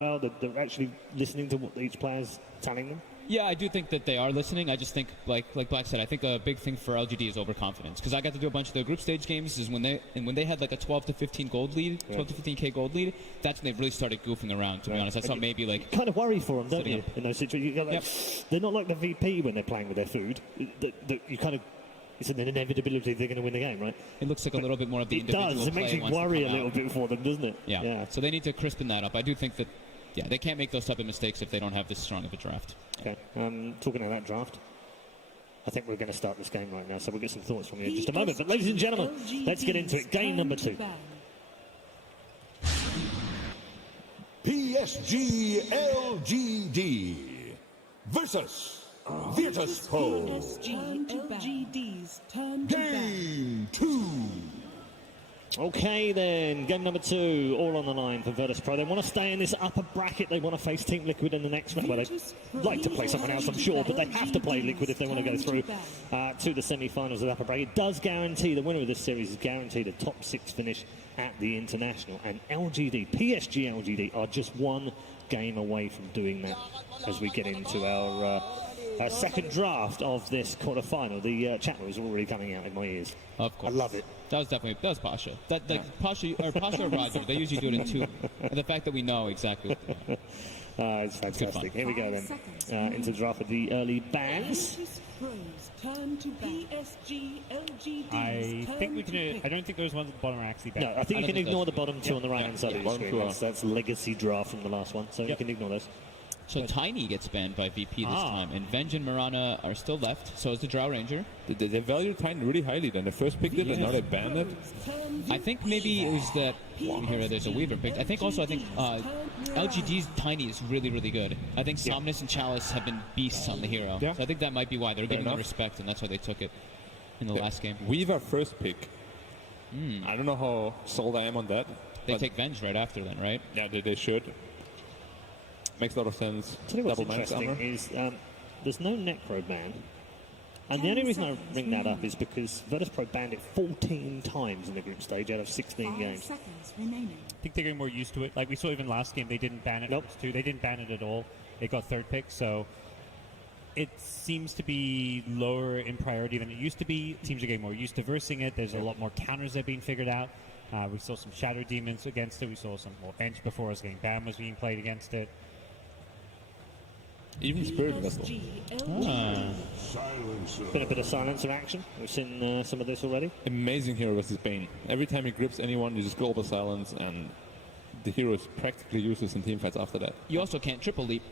well, that they're actually listening to what each player's telling them? Yeah, I do think that they are listening. I just think, like Black said, I think a big thing for LGD is overconfidence. Because I got to do a bunch of their group stage games. Is when they had like a 12 to 15 gold lead, 12 to 15k gold lead. That's when they really started goofing around. To be honest, I thought maybe like you kind of worry for them, don't you? In those situations, you like, they're not like the VP when they're playing with their food. You kind of. It's an inevitability they're going to win the game, right? It looks like a little bit more of the individual play. It does. It makes you worry a little bit for them, doesn't it? Yeah. So they need to crispen that up. I do think that, they can't make those type of mistakes if they don't have this strong of a draft. Okay. Talking about that draft, I think we're going to start this game right now, so we'll get some thoughts from you in just a moment. But ladies and gentlemen, let's get into it. Game number 2. PSG LGD versus Virtus Pro. LGD's turn Game 2. Okay then, game number 2, all on the line for Virtus Pro. They want to stay in this upper bracket. They want to face Team Liquid in the next round. Well, they'd like to play someone else, I'm sure, but they have to play Liquid if they want to go through to the semi-finals of the upper bracket. It does guarantee, the winner of this series is guaranteed a top 6 finish at the International. And LGD, PSG LGD, are just one game away from doing that as we get into our second draft of this quarterfinal. The chat was already coming out in my ears. Of course. I love it. That was Pasha. Pasha or Roger, they usually do it in 2. And the fact that we know exactly what it's fantastic. Here we go then. Into the draft of the early bans. I think we can. I don't think those ones at the bottom are actually bad. No, I think you can ignore the bottom 2 on the right hand side of the screen. That's legacy draft from the last one, so you can ignore those. So Tiny gets banned by VP this time, and Venge and Mirana are still left, so is the Drow Ranger. They valued Tiny really highly then. They first picked it, and now they banned it. I think maybe it was that, here there's a Weaver picked. I think LGD's Tiny is really, really good. I think Somnus and Chalice have been beasts on the hero. So I think that might be why. They're giving them respect, and that's why they took it in the last game. Weaver first pick. I don't know how sold I am on that. They take Venge right after then, right? Yeah, they should. Makes a lot of sense. Tell you what's interesting is there's no Necro ban. And the only reason I bring that up is because Virtus Pro banned it 14 times in the group stage out of 16 games. I think they're getting more used to it. Like we saw even last game, they didn't ban it. Nope. They didn't ban it at all. It got third pick, so it seems to be lower in priority than it used to be. Teams are getting more used to versing it. There's a lot more counters that are being figured out. We saw some Shadow Demons against it. We saw some more Bench before us getting Bam was being played against it. Even Spirit Vessel. Been a bit of silencer action. We've seen some of this already. Amazing hero versus Bane. Every time he grips anyone, you just global silence, and the hero is practically useless in team fights after that. You also can't triple leap.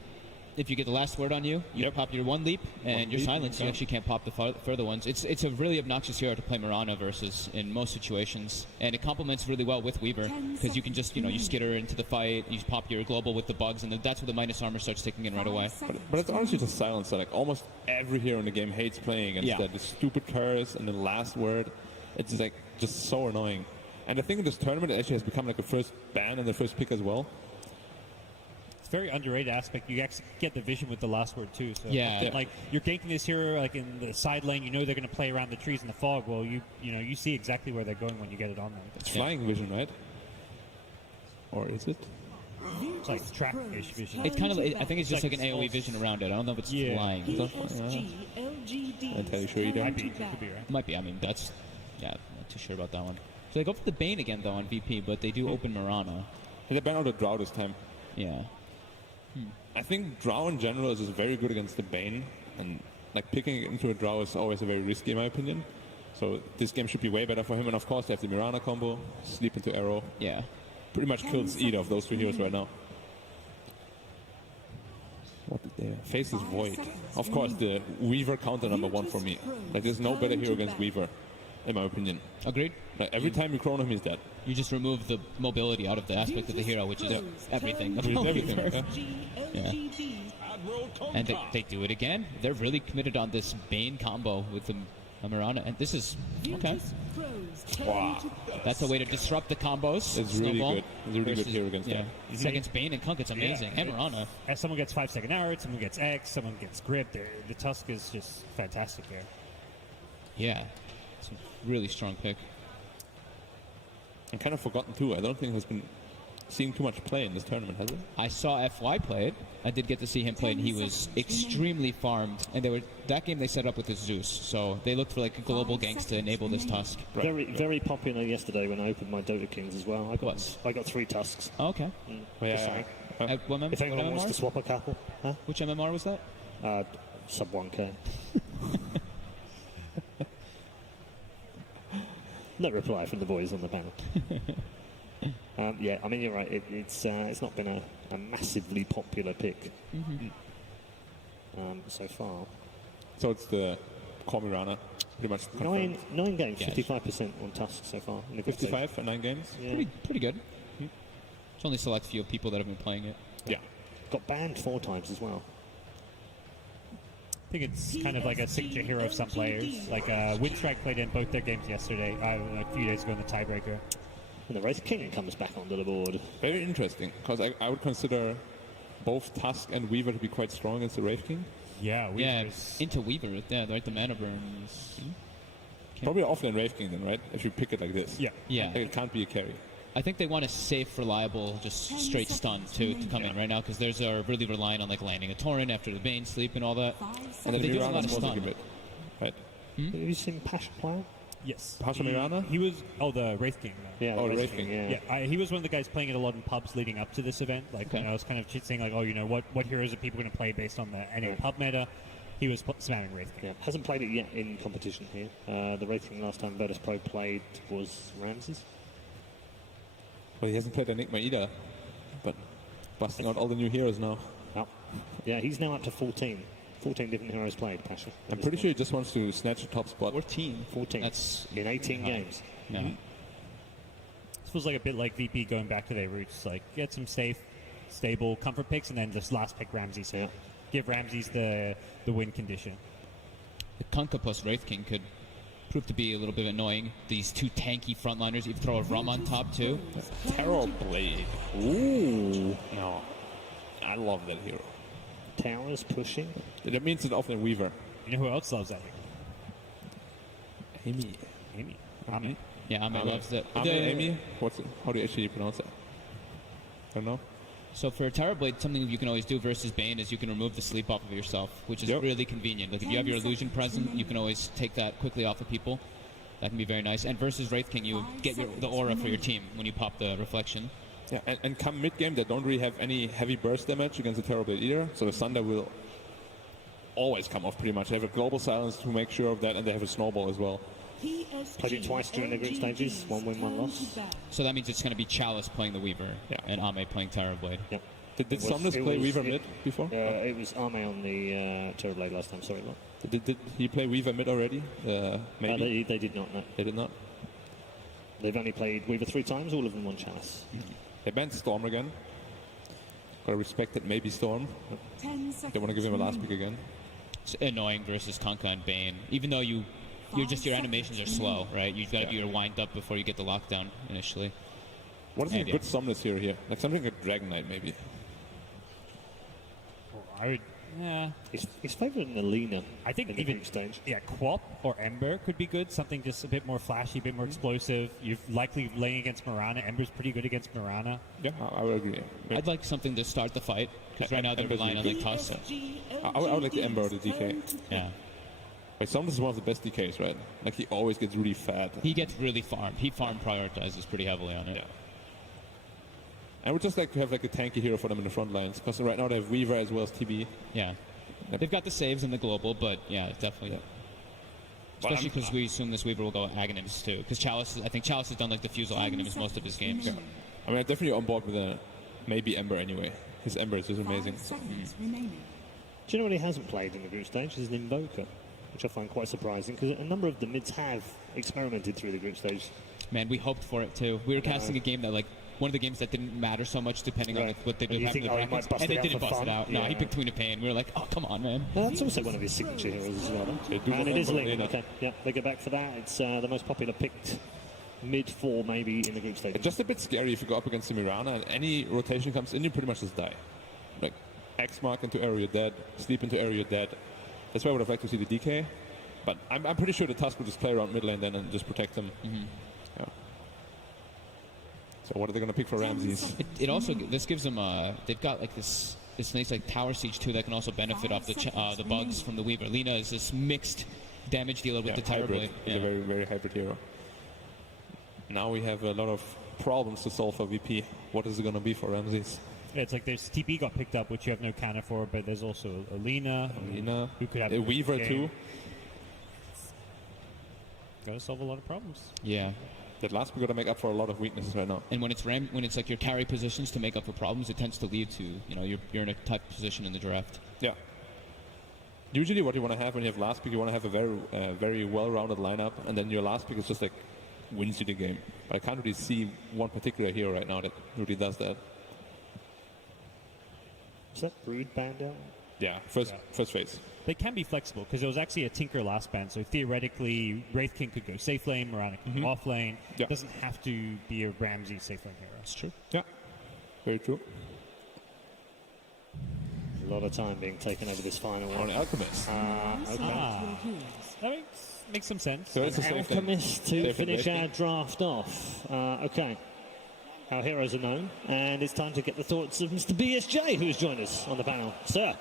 If you get the last word on you, you pop your 1 leap, and you're silenced. You actually can't pop the further ones. It's a really obnoxious hero to play Mirana versus in most situations, and it complements really well with Weaver because you can just you skitter into the fight, you pop your global with the bugs, and that's where the minus armor starts ticking in right away. But it's honestly just silence. So like almost every hero in the game hates playing against that. The stupid curse and the last word. It's just so annoying. And I think in this tournament it actually has become like a first ban and the first pick as well. It's a very underrated aspect. You actually get the vision with the last word too. So like you're ganking this hero like in the side lane, you know they're going to play around the trees in the fog. Well, you see exactly where they're going when you get it on them. It's flying vision, right? Or is it? It's like track-ish vision. It's kind of. I think it's just like an AOE vision around it. I don't know if it's flying. I'm entirely sure you don't. Could be right. Might be. I mean, that's not too sure about that one. So they go for the Bane again though on VP, but they do open Mirana. They ban out the Drow this time. Yeah. I think Drow in general is just very good against the Bane, and like picking into a Drow is always a very risky in my opinion. So this game should be way better for him, and of course they have the Mirana combo, sleep into arrow. Yeah. Pretty much kills either of those 2 heroes right now. What did they face is Void. Of course the Weaver counter number 1 for me. Like there's no better hero against Weaver, in my opinion. Agreed. Like every time you chrono him, he's dead. You just remove the mobility out of the aspect of the hero, which is everything. Yeah. And they do it again. They're really committed on this Bane combo with the Mirana. And this is... Okay. Wow. That's a way to disrupt the combos. It's really good. It's a really good hero against that. Against Bane and Kunk, it's amazing. And Mirana. As someone gets 5-second arrow, someone gets X, someone gets grip. The Tusk is just fantastic there. Yeah. It's a really strong pick. And kind of forgotten too. I don't think has been seen too much play in this tournament, has it? I saw FY play it. I did get to see him play, and he was extremely farmed. And that game they set up with his Zeus, so they looked for like a global ganks to enable this Tusk. Very popular yesterday when I opened my Dota Kings as well. I got 3 Tusks. Oh, okay. Just saying. If anyone wants to swap a couple, huh? Which MMR was that? Sub 1K. No reply from the boys on the panel. Yeah, I mean, you're right. It's not been a massively popular pick so far. So it's the Cormorana, pretty much confirmed. 9 games, 55% on Tusk so far. In the group stage. 55 for 9 games? Yeah. Pretty good. It's only a select few people that have been playing it. Yeah. Got banned 4 times as well. I think it's kind of like a signature hero of some players. Like Windstrike played in both their games yesterday, a few days ago in the tiebreaker. And the Wraith King comes back onto the board. Very interesting, because I would consider both Tusk and Weaver to be quite strong against the Wraith King. Yeah, Yeah, Weaver's... into Weaver, right? The mana burns. Probably offlane Wraith King then, right? If you pick it like this. Yeah. Yeah. Like it can't be a carry. I think they want a safe, reliable, just straight stun to come in right now, because theirs are really relying on like landing a torrent after the Bane sleep and all that. And then They do a lot Mirana's of more stun. like a bit. Right. Have you seen Passion Player? Yes. Pasha Mirana? He was... Oh, the Wraith King. Yeah, Oh, the Wraith King. yeah. He was one of the guys playing it a lot in pubs leading up to this event. Like, Okay. I was kind of saying, like, oh, you know, what heroes are people going to play based on the NA pub meta? He was spamming Wraith King. Yeah, hasn't played it yet in competition here. The Wraith King last time Virtus Pro played was Ramses. Well, he hasn't played Enigma either. But busting out all the new heroes now. Oh. Yeah, he's now up to 14. 14 different heroes played, Pasha. I'm pretty sure he just wants to snatch a top spot. 14. 14. That's in 18 games. No. This feels like a bit like VP going back to their roots. Like, get some safe, stable comfort picks, and then just last pick Ramses. So give Ramses the win condition. The Kunkka plus Wraith King could prove to be a little bit annoying. These 2 tanky frontliners. You can throw a Rum on top too. Terror Blade. Ooh. No. I love that hero. Towers pushing. That means it's offlane Weaver. You know who else loves that? Amy. Amy. Ame. Yeah, Ame loves it. Amy? How do you actually pronounce it? I don't know. So for Terrorblade, something you can always do versus Bane is you can remove the sleep off of yourself, which is really convenient. Like if you have your illusion present, you can always take that quickly off of people. That can be very nice. And versus Wraith King, you get the aura for your team when you pop the reflection. Yeah, and come mid-game, they don't really have any heavy burst damage against the Terrorblade either, so the Thunder will always come off pretty much. They have a global silence to make sure of that, and they have a snowball as well. Played it twice during the group stages. 1 win, 1 loss. So that means it's going to be Chalice playing the Weaver and Ame playing Terrorblade. Yep. Did Somnus play Weaver mid before? It was Arme on the Terrorblade last time, sorry. Did he play Weaver mid already? Maybe? They did not, no. They did not? They've only played Weaver 3 times, all of them on Chalice. They banned Storm again. Gotta respect that maybe Storm. They want to give him a last pick again. It's annoying versus Kunkka and Bane. Even though your animations are slow, right? You've got to do your wind up before you get the lockdown initially. What is a good Somnus hero here? Like something like Dragon Knight maybe. I would... Yeah. He's favoured in Alina. I think in the even group stage. Yeah, Quap or Ember could be good. Something just a bit more flashy, a bit more explosive. You're likely laying against Mirana. Ember's pretty good against Mirana. Yeah, I would agree. Yeah. I'd like something to start the fight, because right now they're relying on like Toss. I would like the Ember or the DK. Yeah. Like Somnus is one of the best DKs, right? Like he always gets really fat. He gets really farmed. He farm prioritizes pretty heavily on it. Yeah. I would just like to have like a tanky hero for them in the front lines, because right now they have Weaver as well as TB. Yeah. They've got the saves in the global, but yeah, definitely. Especially because we assume this Weaver will go Aghanims too. Because I think Chalice has done like Diffusal Aghanims most of his games. Yeah. I mean, I'm definitely on board with a maybe Ember anyway. His Ember is just amazing. Do you know what he hasn't played in the group stage? Is an Invoker, which I find quite surprising, because a number of the mids have experimented through the group stage. Man, we hoped for it too. We were casting a game that like one of the games that didn't matter so much depending on what they did have in the brackets. And they didn't bust it out. No, he picked Tween of Pain. We were like, oh, come on, man. Well, that's also one of his signature heroes as well. And it is Link. Okay, yeah, they go back for that. It's the most popular picked mid-4 maybe in the group stage. It's just a bit scary if you go up against the Mirana and any rotation comes in, you pretty much just die. Like, X mark into area dead, sleep into area dead. That's why I would have liked to see the DK. But I'm pretty sure the Tusk will just play around mid lane then and just protect them. Mm-hmm. Yeah. So what are they going to pick for Ramses? It also, this gives them, they've got like this nice like tower siege too that can also benefit off the bugs from the Weaver. Lina is this mixed damage dealer with the Terrorblade. He's a very, very hybrid hero. Now we have a lot of problems to solve for VP. What is it going to be for Ramses? Yeah, it's like there's TP got picked up, which you have no counter for, but there's also Alina, who could have a Weaver too. Got to solve a lot of problems. Yeah. That last we got to make up for a lot of weaknesses right now. And when it's like your carry positions to make up for problems, it tends to lead to, you know, you're in a type of position in the draft. Yeah. Usually what you want to have when you have last pick, you want to have a very well-rounded lineup, and then your last pick is just like wins you the game. But I can't really see one particular hero right now that really does that. Is that Brood banned out? Yeah, first phase. They can be flexible because it was actually a Tinker last ban, so theoretically Wraith King could go safe lane, Mirana could go off lane. Yeah. It doesn't have to be a Ramsey safe lane hero. That's true. Yeah, very true. A lot of time being taken over this final one. On Alchemist. Okay. That makes some sense. So it's a safe lane. Alchemist to Safe finish lane. our draft off. Okay. Our heroes are known, and it's time to get the thoughts of Mr. BSJ, who's joined us on the panel. Sir.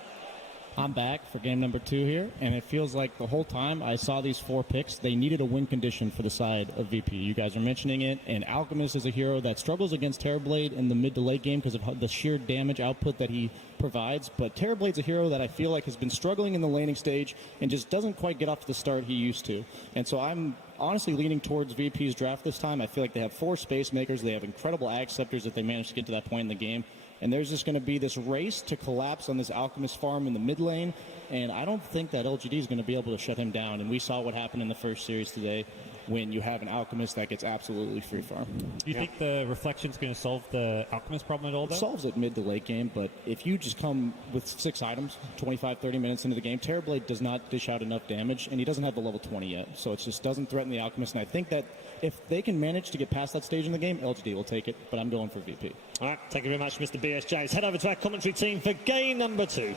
I'm back for game number 2 here, and it feels like the whole time I saw these 4 picks, they needed a win condition for the side of VP. You guys are mentioning it, and Alchemist is a hero that struggles against Terrorblade in the mid to late game because of the sheer damage output that he provides, but Terrorblade's a hero that I feel like has been struggling in the laning stage and just doesn't quite get off to the start he used to. And so I'm honestly leaning towards VP's draft this time. I feel like they have 4 space makers, they have incredible ag scepters if they manage to get to that point in the game. And there's just going to be this race to collapse on this Alchemist farm in the mid lane. And I don't think that LGD is going to be able to shut him down. And we saw what happened in the first series today when you have an Alchemist that gets absolutely free farm. Do you think the Reflection's going to solve the Alchemist problem at all, though? It solves it mid to late game, but if you just come with 6 items, 25, 30 minutes into the game, Terrorblade does not dish out enough damage, and he doesn't have the level 20 yet. So it just doesn't threaten the Alchemist. And I think that if they can manage to get past that stage in the game, LGD will take it, but I'm going for VP. All right, thank you very much, Mr. BSJ. Let's head over to our commentary team for game number 2.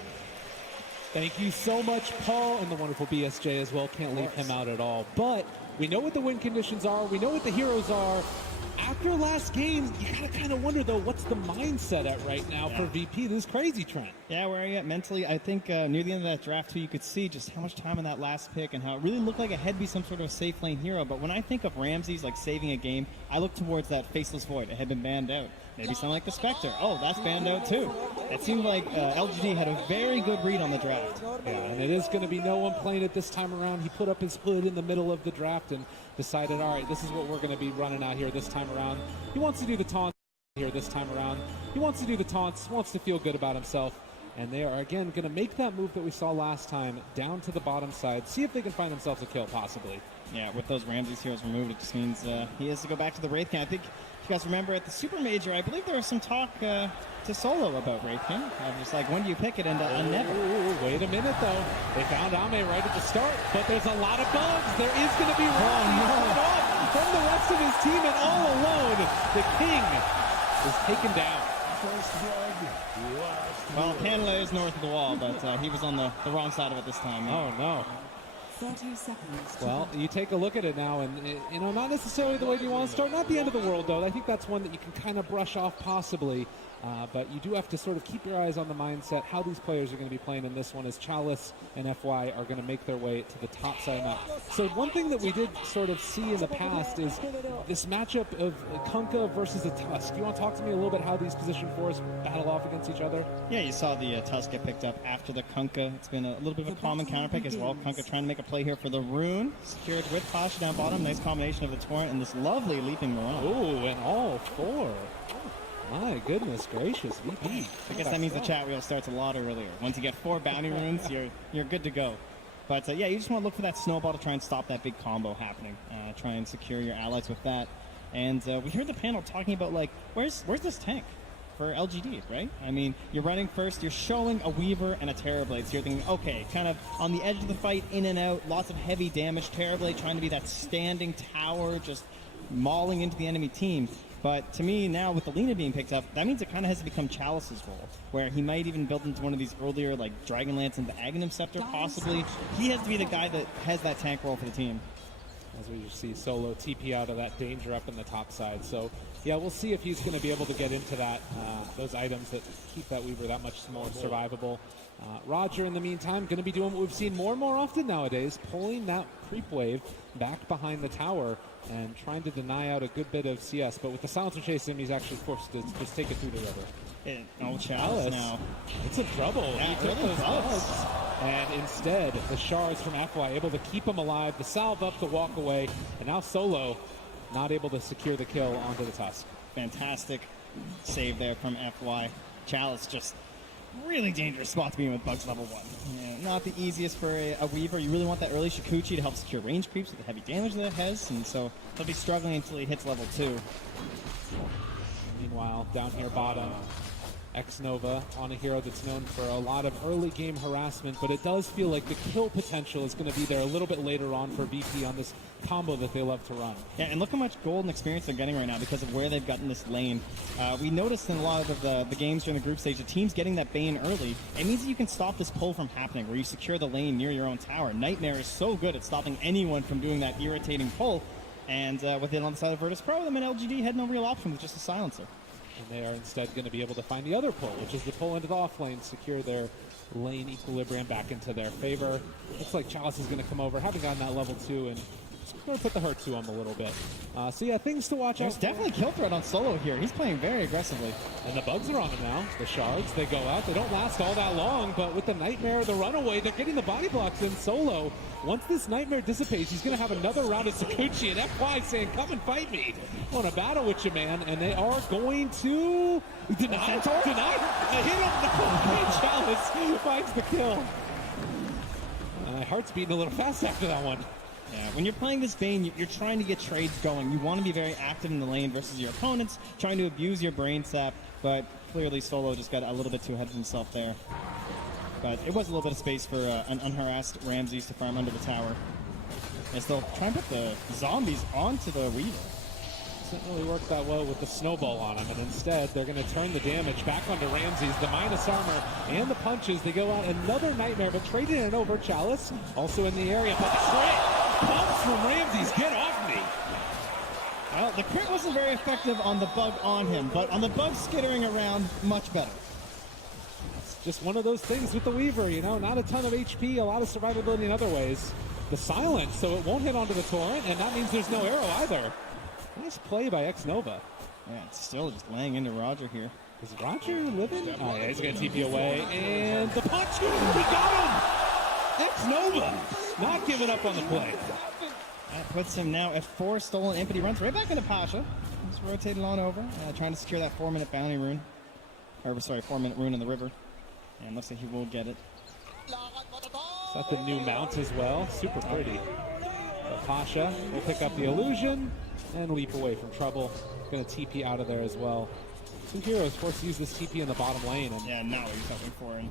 Thank you so much, Paul, and the wonderful BSJ as well. Can't leave him out at all. But we know what the win conditions are. We know what the heroes are. After last game, you gotta kind of wonder, though, what's the mindset at right now for VP? This is crazy, Trent. Yeah, where are you at mentally? I think near the end of that draft, too, you could see just how much time in that last pick and how it really looked like it had be some sort of safe lane hero. But when I think of Ramses, like, saving a game, I look towards that Faceless Void. It had been banned out. Maybe something like the Spectre. Oh, that's banned out, too. It seemed like LGD had a very good read on the draft. Yeah, and it is going to be no one playing it this time around. He put up his split in the middle of the draft and decided, all right, this is what we're going to be running out here this time around. He wants to do the taunt here this time around. He wants to do the taunts, wants to feel good about himself. And they are, again, going to make that move that we saw last time down to the bottom side. See if they can find themselves a kill, possibly. Yeah, with those Ramses heroes removed, it just means he has to go back to the Wraith King. I think if you guys remember at the Super Major, I believe there was some talk to Solo about Wraith King. I was just like, when do you pick it? And never. Ooh, wait a minute, though. They found Ame right at the start, but there's a lot of bugs. There is going to be run off from the rest of his team, and all alone, the King is taken down. Well, Canela is north of the wall, but he was on the wrong side of it this time. Oh, no. 30 seconds. Well, you take a look at it now, and, you know, not necessarily the way you want to start. Not the end of the world, though. I think that's one that you can kind of brush off possibly. But you do have to sort of keep your eyes on the mindset, how these players are going to be playing in this one as Chalice and FY are going to make their way to the top side map. So one thing that we did sort of see in the past is this matchup of Kunkka versus a Tusk. You want to talk to me a little bit how these position 4s battle off against each other? Yeah, you saw the Tusk get picked up after the Kunkka. It's been a little bit of a common counterpick as well. Kunkka trying to make a play here for the Rune. Secured with Pasha down bottom. Nice combination of the Torrent and this lovely leaping Mirage. Oh, and all 4. My goodness gracious, VP. I guess that means the chat wheel starts a lot earlier. Once you get 4 bounty runes, you're good to go. But yeah, you just want to look for that snowball to try and stop that big combo happening. Try and secure your allies with that. And we heard the panel talking about, like, where's this tank for LGD, right? I mean, you're running first, you're showing a Weaver and a Terrorblade, so you're thinking, okay, kind of on the edge of the fight, in and out, lots of heavy damage. Terrorblade trying to be that standing tower, just mauling into the enemy team. But to me, now with the Lina being picked up, that means it kind of has to become Chalice's role, where he might even build into one of these earlier, like, Dragonlance and the Aghanim Scepter, possibly. He has to be the guy that has that tank role for the team. As we see Solo TP out of that danger up in the top side. So Yeah, we'll see if he's going to be able to get into that those items that keep that Weaver that much more survivable. Roger, in the meantime, going to be doing what we've seen more and more often nowadays, pulling that creep wave back behind the tower and trying to deny out a good bit of CS. But with the silencer chasing him, he's actually forced to just take it through the river. Chalice now. It's in trouble. Yeah, He took really those bugs. And instead, the shards from FY able to keep him alive, the salve up to walk away, and now Solo not able to secure the kill onto the Tusk. Fantastic save there from FY. Chalice just really dangerous spot to be in with bugs level 1. Yeah, not the easiest for a Weaver. You really want that early Shikuchi to help secure range creeps with the heavy damage that it has, and so he'll be struggling until he hits level 2. Meanwhile, down here bottom, X-Nova on a hero that's known for a lot of early game harassment, but it does feel like the kill potential is going to be there a little bit later on for VP on this combo that they love to run. Yeah, and look how much gold and experience they're getting right now because of where they've gotten this lane. We noticed in a lot of the games during the group stage, the teams getting that Bane early, it means that you can stop this pull from happening where you secure the lane near your own tower. Nightmare is so good at stopping anyone from doing that irritating pull, and with it on the side of Virtus Pro, them and LGD had no real option with just a silencer. And they are instead going to be able to find the other pull, which is the pull into the off lane, secure their lane equilibrium back into their favor. Looks like Chalice is going to come over, having gotten that level 2, and just going to put the hurt to him a little bit. So yeah, things to watch There's out. definitely kill threat on Solo here. He's playing very aggressively. And the bugs are on him now. The shards, they go out. They don't last all that long, but with the Nightmare, the runaway, they're getting the body blocks in. Solo, once this Nightmare dissipates, he's going to have another round of Sakuchi, and FY saying, come and fight me. I want to battle with you, man. And they are going to deny. Hit him. No. Chalice finds the kill. My heart's beating a little fast after that one. Yeah, when you're playing this Bane, you're trying to get trades going. You want to be very active in the lane versus your opponents, trying to abuse your brain sap, but clearly Solo just got a little bit too ahead of himself there. But it was a little bit of space for an unharassed Ramses to farm under the tower. As they'll try and put the zombies onto the Weaver. Doesn't really work that well with the snowball on him, and instead they're going to turn the damage back onto Ramses. The minus armor and the punches, they go out another Nightmare, but trading it over. Chalice also in the area, but the crit comes from Ramses. Get off me! Well, the crit wasn't very effective on the bug on him, but on the bug skittering around, much better. It's just one of those things with the Weaver, you know, not a ton of HP, a lot of survivability in other ways. The silence, so it won't hit onto the torrent, and that means there's no arrow either. Nice play by X-Nova. Yeah, it's still just laying into Roger here. Is Roger living? Oh, yeah, he's going to TP away. And the punch! He got him! X-Nova not giving up on the play. That puts him now at 4 stolen imp. He runs right back into Pasha. He's rotating on over, trying to secure that 4-minute bounty rune. Or, sorry, 4-minute rune in the river. And looks like he will get it. Is that the new mount as well? Super pretty. Pasha will pick up the illusion and leap away from trouble. Going to TP out of there as well. 2 heroes forced to use this TP in the bottom lane. And yeah, now he's hoping for him.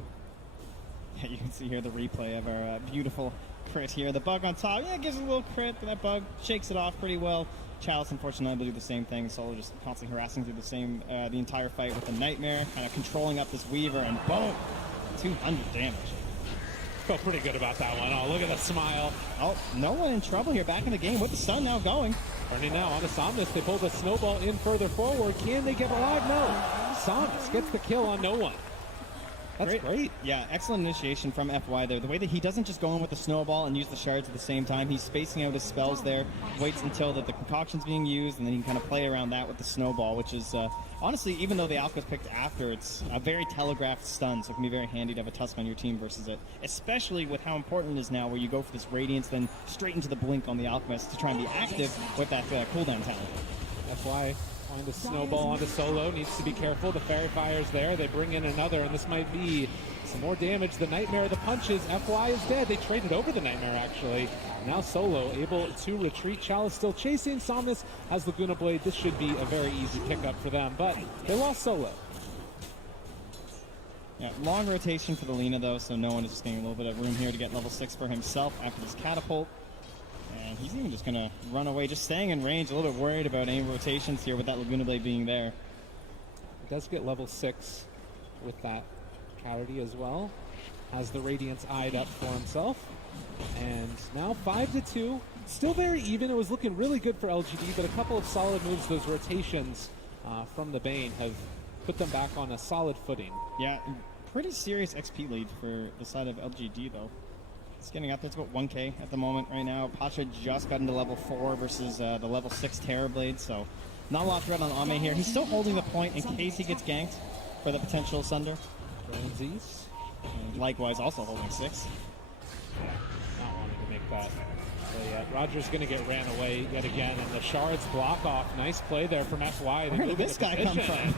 Yeah, you can see here the replay of our beautiful crit here. The bug on top, yeah, gives it a little crit, but that bug shakes it off pretty well. Chalice, unfortunately, able to do the same thing. Solo just constantly harassing through the entire fight with the Nightmare, kind of controlling up this Weaver, and boom, 200 damage. Felt pretty good about that one. Oh, look at the smile. Oh, no one in trouble here. Back in the game with the sun now going. Turning now onto Somnus. They pull the snowball in further forward. Can they get alive? No. Somnus gets the kill on no one. That's great. Yeah, excellent initiation from FY there. The way that he doesn't just go in with the snowball and use the shards at the same time. He's spacing out his spells there, waits until the concoction's being used, and then he can kind of play around that with the snowball, which is, honestly, even though the Alpha's picked after, it's a very telegraphed stun, so it can be very handy to have a Tusk on your team versus it, especially with how important it is now where you go for this Radiance, then straight into the Blink on the Alchemist to try and be active with that cooldown talent. FY on the snowball onto Solo, needs to be careful. The Fairy Fire's there. They bring in another, and this might be some more damage. The Nightmare, the punches. FY is dead. They traded over the Nightmare, actually. Now Solo able to retreat. Chalice still chasing. Somnus has Laguna Blade. This should be a very easy pickup for them, but they lost Solo. Yeah, long rotation for the Lina, though, so no one is just getting a little bit of room here to get level 6 for himself after this catapult. And he's even just going to run away, just staying in range, a little bit worried about any rotations here with that Laguna Blade being there. He does get level 6 with that Clarity as well. Has the Radiance eyed up for himself. And now 5-2. Still very even. It was looking really good for LGD, but a couple of solid moves, those rotations from the Bane have put them back on a solid footing. Yeah, pretty serious XP lead for the side of LGD, though. It's getting up there. It's about 1K at the moment right now. Pasha just got into level 4 versus the level 6 Terrorblade, so not a lot to read on Ame here. He's still holding the point in case he gets ganked for the potential Sunder. Ramses. And likewise, also holding 6. Not wanting to make that play yet. Roger's going to get ran away yet again, and the Shards block off. Nice play there from FY. Where did this guy come from?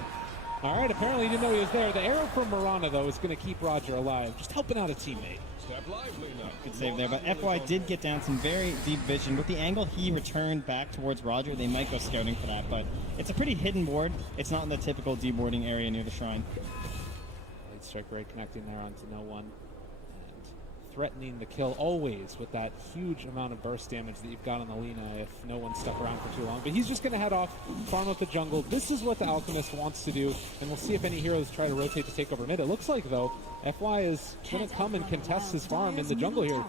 All right, apparently he didn't know he was there. The arrow from Marana, though, is going to keep Roger alive, just helping out a teammate. Good save there, but FY did get down some very deep vision. With the angle he returned back towards Roger, they might go scouting for that, but it's a pretty hidden ward. It's not in the typical deboarding area near the shrine. Late strike raid connecting there onto no one. And threatening the kill always with that huge amount of burst damage that you've got on the Lina if no one's stuck around for too long. But he's just going to head off, farm up the jungle. This is what the Alchemist wants to do, and we'll see if any heroes try to rotate to take over mid. It looks like, though, FY is going to come and contest his farm in the jungle here.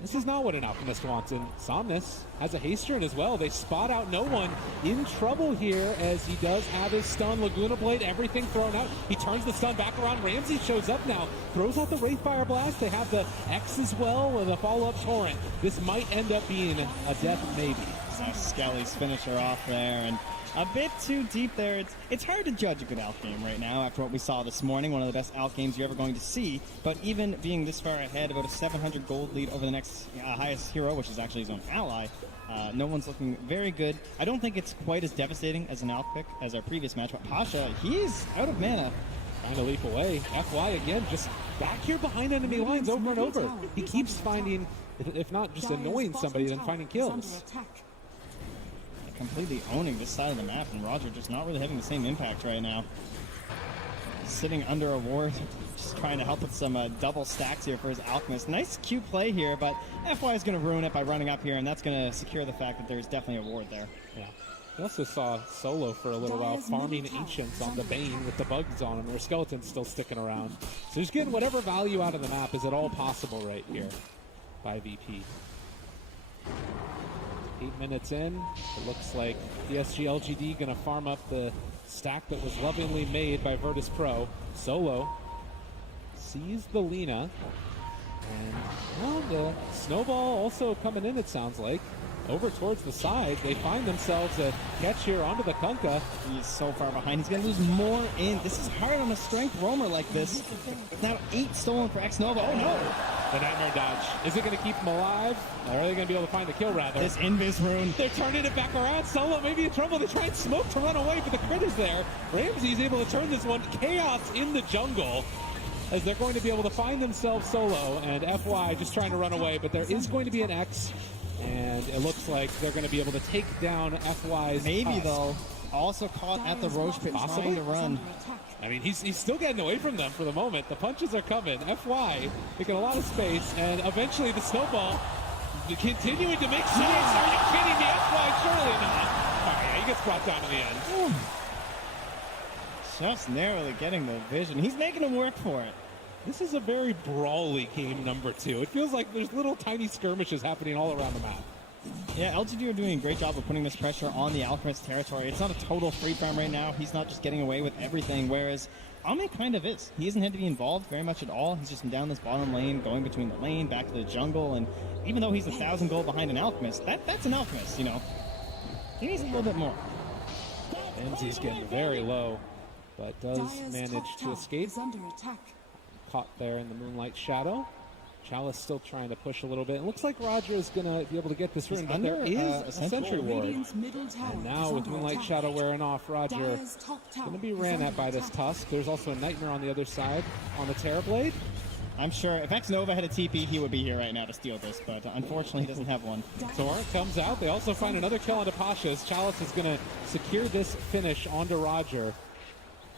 This is not what an Alchemist wants, and Somnus has a haste turn as well. They spot out no one. In trouble here as he does have his stun. Laguna Blade, everything thrown out. He turns the stun back around. Ramsey shows up now, throws out the Wraithfire Blast. They have the X as well with a follow-up Torrent. This might end up being a death maybe. Skelly's finisher off there, and a bit too deep there. It's hard to judge a good Alch game right now after what we saw this morning. One of the best Alch games you're ever going to see. But even being this far ahead, about a 700 gold lead over the next highest hero, which is actually his own ally, no one's looking very good. I don't think it's quite as devastating as an Alch pick as our previous match. But Pasha, he's out of mana. Trying to leap away. FY again, just back here behind enemy lines over and over. He keeps finding, if not just annoying somebody, then finding kills. Completely owning this side of the map, and Roger just not really having the same impact right now. Sitting under a ward, just trying to help with some double stacks here for his Alchemist. Nice cute play here, but FY is going to ruin it by running up here, and that's going to secure the fact that there's definitely a ward there. Yeah. We also saw Solo for a little while farming Ancients on the Bane with the bugs on him. Their Skeleton's still sticking around. So he's getting whatever value out of the map is at all possible right here by VP. 8 minutes in, it looks like PSG LGD going to farm up the stack that was lovingly made by Virtus Pro. Solo sees the Lina, and well, the Snowball also coming in, it sounds like. Over towards the side, they find themselves a catch here onto the Kunkka. He's so far behind. He's going to lose more in. This is hard on a strength roamer like this. Now 8 stolen for X-Nova. Oh no! The Nightmare Dodge. Is it going to keep him alive? Or are they going to be able to find the kill, rather? This Invis rune. They're turning it back around. Solo maybe in trouble. They try and smoke to run away, but the crit is there. Ramsey's able to turn this one. Chaos in the jungle, as they're going to be able to find themselves Solo, and FY just trying to run away, but there is going to be an X, and it looks like they're going to be able to take down FY's Maybe, Tusk. though. Also caught at the Roche Pit trying to run. I mean, he's still getting away from them for the moment. The punches are coming. FY making a lot of space, and eventually the Snowball continuing to make sense. Are you kidding me? FY, surely not. All right, he gets brought down in the end. Just narrowly getting the vision. He's making him work for it. This is a very brawly game number 2. It feels like there's little tiny skirmishes happening all around the map. Yeah, LGD are doing a great job of putting this pressure on the Alchemist territory. It's not a total free farm right now. He's not just getting away with everything, whereas Ame kind of is. He hasn't had to be involved very much at all. He's just been down this bottom lane, going between the lane, back to the jungle, and even though he's 1,000 gold behind an Alchemist, that's an Alchemist, you know. He needs a little bit more. Enzi's getting very low, but does manage to escape. Caught there in the Moonlight Shadow. Chalice still trying to push a little bit. It looks like Roger is going to be able to get this rune, but there is a Sentry Ward. And now with Moonlight Shadow wearing off, Roger going to be ran at by this Tusk. There's also a Nightmare on the other side on the Terrorblade. I'm sure if X-Nova had a TP, he would be here right now to steal this, but unfortunately he doesn't have one. Torrent comes out. They also find another kill onto Pasha's. Chalice is going to secure this finish onto Roger.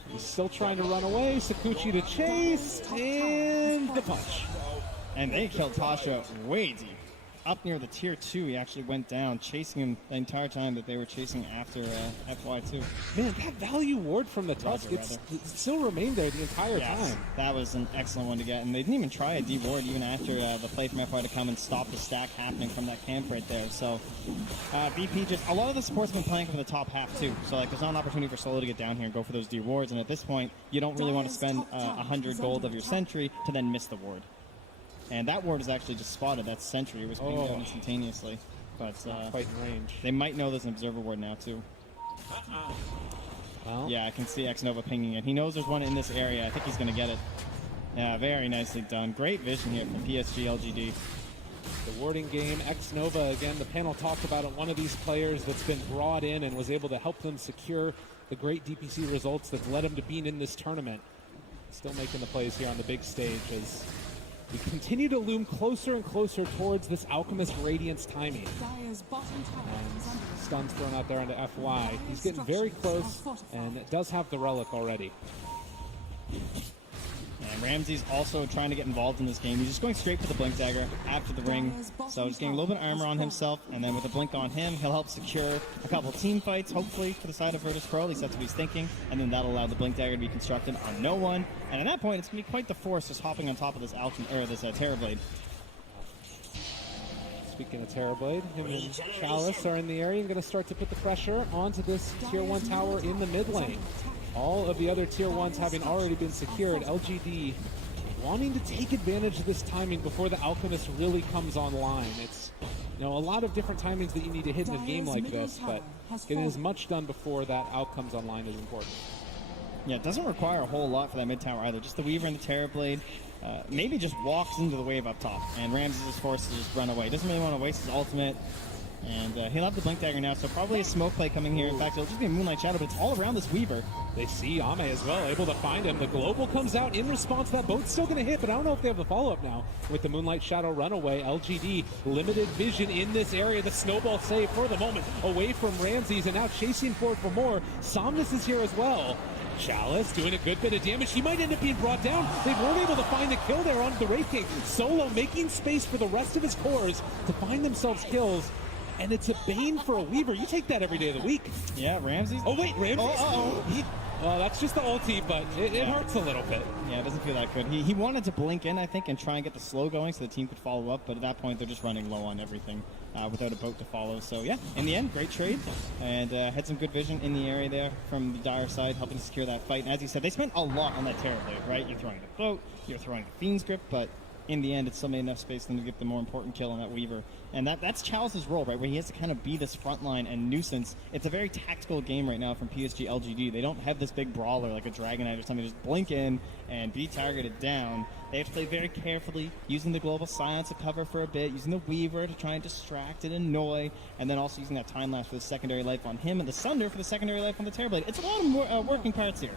He's still trying to run away. Sakuchi to chase, and the punch. And they killed Pasha way deep. up near the tier 2. He actually went down, chasing him the entire time that they were chasing after FY2. Man, that value ward from the Tusk, it still remained there the entire time. That was an excellent one to get, and they didn't even try a D ward even after the play from FY to come and stop the stack happening from that camp right there. So VP just, a lot of the support's been playing from the top half too, so like there's not an opportunity for Solo to get down here and go for those D wards, and at this point you don't really want to spend 100 gold of your sentry to then miss the ward. And that ward is actually just spotted. That sentry was pinged out instantaneously. But quite in range. They might know there's an observer ward now too. Well, yeah, I can see X-Nova pinging it. He knows there's one in this area. I think he's going to get it. Yeah, very nicely done. Great vision here from PSG LGD. The warding game, X-Nova, again, the panel talked about it, one of these players that's been brought in and was able to help them secure the great DPC results that led them to being in this tournament. Still making the plays here on the big stage as we continue to loom closer and closer towards this Alchemist Radiance timing. Stuns thrown out there into FY. He's getting very close and does have the relic already. And Ramsey's also trying to get involved in this game. He's just going straight for the Blink Dagger after the ring. So just getting a little bit of armor on himself, and then with the Blink on him, he'll help secure a couple team fights, hopefully, for the side of Virtus.pro. At least that's what he's thinking. And then that'll allow the Blink Dagger to be constructed on no one. And at that point, it's going to be quite the force just hopping on top of this Terrorblade. Speaking of Terrorblade, him and Chalice are in the area and going to start to put the pressure onto this Tier 1 tower in the mid lane. All of the other Tier 1s having already been secured. LGD wanting to take advantage of this timing before the Alchemist really comes online. It's, you know, a lot of different timings that you need to hit in a game like this, but getting as much done before that out comes online is important. Yeah, it doesn't require a whole lot for that mid tower either. Just the Weaver and the Terrorblade. Maybe just walks into the wave up top, and Ramses is forced to just run away. Doesn't really want to waste his ultimate. And he'll have the Blink Dagger now, so probably a smoke play coming here. In fact, it'll just be a Moonlight Shadow, but it's all around this Weaver. They see Ame as well, able to find him. The Global comes out in response. That boat's still going to hit, but I don't know if they have the follow-up now with the Moonlight Shadow runaway. LGD, limited vision in this area. The Snowball save for the moment away from Ramses, and now chasing forward for more. Somnus is here as well. Chalice doing a good bit of damage. He might end up being brought down. They weren't able to find the kill there on the Wraith King. Solo making space for the rest of his cores to find themselves kills. And it's a bane for a Weaver. You take that every day of the week. Yeah, Ramses. Oh, wait, Ramses. Well, that's just the ulti, but it hurts a little bit. Yeah, it doesn't feel that good. He wanted to blink in, I think, and try and get the slow going so the team could follow up, but at that point, they're just running low on everything without a boat to follow. So, yeah, in the end, great trade, and had some good vision in the area there from the Dire side, helping to secure that fight. And as you said, they spent a lot on that Terrorblade, right? You're throwing the boat, you're throwing the Fiend's Grip, but in the end, it's still made enough space for them to get the more important kill on that Weaver. And that's Chalice's role, right, where he has to kind of be this frontline and nuisance. It's a very tactical game right now from PSG LGD. They don't have this big brawler like a Dragon Knight or something. Just blink in and be targeted down. They have to play very carefully, using the Global Silence to cover for a bit, using the Weaver to try and distract and annoy, and then also using that Time Lapse for the secondary life on him and the Sunder for the secondary life on the Terrorblade. It's a lot of working parts here.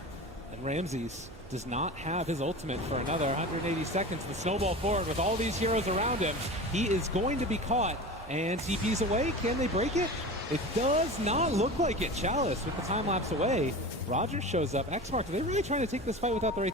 And Ramses does not have his ultimate for another 180 seconds. The Snowball forward with all these heroes around him. He is going to be caught, and TP's away. Can they break it? It does not look like it. Chalice with the time lapse away. Rogers shows up. Xmark, are they really trying to take this fight without the